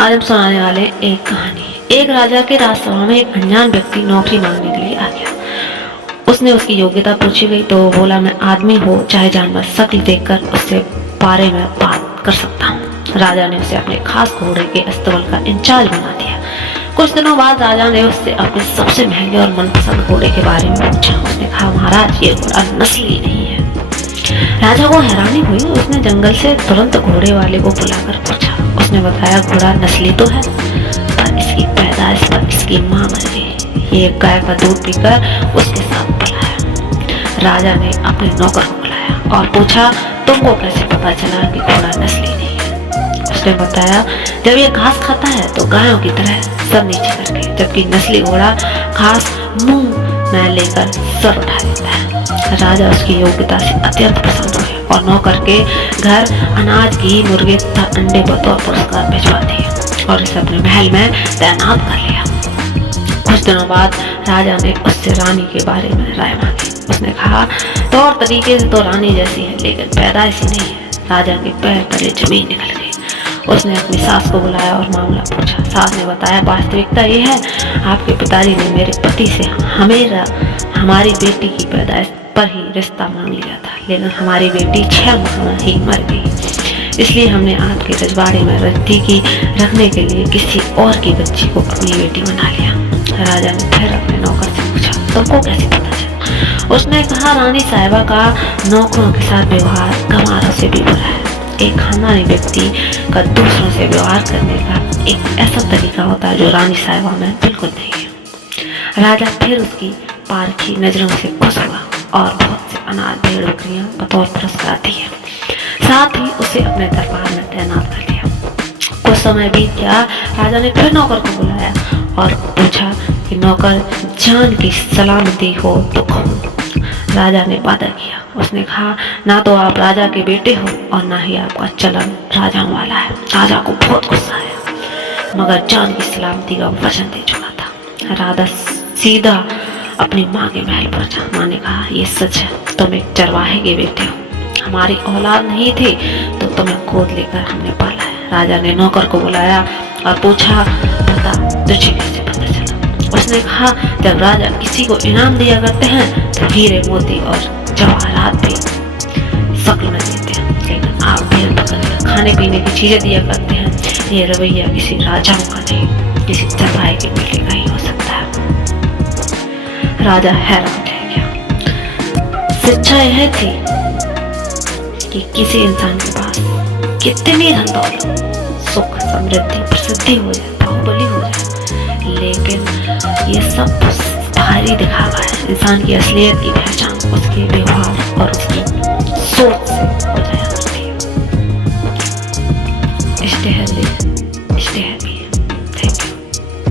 आज हम सुनाने वाले एक कहानी। एक राजा के राजसभा में एक अनजान व्यक्ति नौकरी मांगने के लिए आ गया। उसने उसकी योग्यता पूछी गई तो बोला, मैं आदमी हो चाहे जानवर, शक्ल देखकर उससे बारे में बात कर सकता हूँ। राजा ने उसे अपने खास घोड़े के अस्तबल का इंचार्ज बना दिया। कुछ दिनों बाद राजा ने उससे अपने सबसे महंगे और मनपसंद घोड़े के बारे में पूछा। उसने कहा, महाराज, ये घोड़ा नस्ली नहीं है। राजा को हैरानी हुई। उसने जंगल से तुरंत घोड़े वाले को बुलाकर पूछा। उसने बताया, घोड़ा नस्ली तो है, पर इसकी पैदाइश पर इसकी माँ मर गई। ये गाय का दूध पीकर उसके साथ पलाया। राजा ने अपने नौकर को बुलाया और पूछा, तुमको कैसे पता चला कि घोड़ा नस्ली नहीं है? उसने बताया, जब ये घास खाता है तो गायों की तरह सर नीचे करके, जबकि नस्ली घोड़ा घास मुंह में लेकर सर उठा देता है। राजा उसकी योग्यता से अत्यंत प्रसन्न हुए और नौकर के घर अनाज, घी, मुर्गे तथा अंडे बतौर पुरस्कार भिजवा दिए और इसे अपने महल में तैनात कर लिया। कुछ दिनों बाद राजा ने उससे रानी के बारे में राय मांगी। उसने कहा, तौर तरीके से तो रानी जैसी है, लेकिन पैदाइश ही नहीं है। राजा के पैर तले जमीन निकल गई। उसने अपनी सास को बुलाया और मामला पूछा। सास ने बताया, वास्तविकता ये है, आपके पिताजी ने मेरे पति से हमारी बेटी की पैदाइश पर ही रिश्ता मांग लिया था, लेकिन हमारी बेटी 6 माह में ही मर गई। इसलिए हमने आपके रजवाड़े में रखने के लिए किसी और की बच्ची को अपनी बेटी बना लिया। राजा ने फिर अपने नौकर से पूछा, तुमको कैसे पता चला? उसने कहा, रानी साहिबा का नौकरों के साथ व्यवहार गंवारों से भी बुरा है। एक खानदानी व्यक्ति का दूसरों से व्यवहार करने का एक ऐसा तरीका होता है जो रानी साहिबा में बिल्कुल नहीं है। राजा फिर उसकी पारखी नजरों से खुश हुआ और बहुत से अनाज, भेड़, बकरियां बतौर पुरस्कार दिए। साथ ही उसे अपने दरबार में तैनात कर लिया। कुछ समय बीत गया। राजा ने फिर नौकर को बुलाया और पूछा कि नौकर, जान की सलामती हो तो कहो। राजा ने वादा किया। उसने कहा, ना तो आप राजा के बेटे हो और ना ही आपका चलन राजाओं वाला है। राजा को बहुत गुस्सा आया, मगर जान की सलामती का वचन दे चुका था। राजा सीधा अपनी माँ के महल पहुंचा। माँ ने कहा, ये सच है, तुम एक चरवाहे के बेटे हो। हमारी औलाद नहीं थी तो तुम्हें गोद लेकर हमने पाला है। राजा ने नौकर को बुलाया और पूछा, बता, तुझे कैसे पता चला? उसने कहा, जब राजा किसी को इनाम दिया करते हैं तो हीरे, मोती और जवाहरात भी शक्ल में देते हैं, लेकिन आप भेड़ बकरी, खाने पीने की चीजें दिया करते हैं। ये रवैया किसी राजाओं का नहीं, किसी चरवाहे के बेटे का ही हो सकता है। राजा हैरान रह गया। शिक्षा यह थी कि किसी इंसान के पास कितनी धन दौलत, सुख, समृद्धि, प्रसिद्धि हो जाए, बाहुबली हो जाए, लेकिन ये सब बाहरी दिखावा है। इंसान की असलियत की पहचान उसके व्यवहार और उसकी सोच से हो जाया करती है। इश्तेहार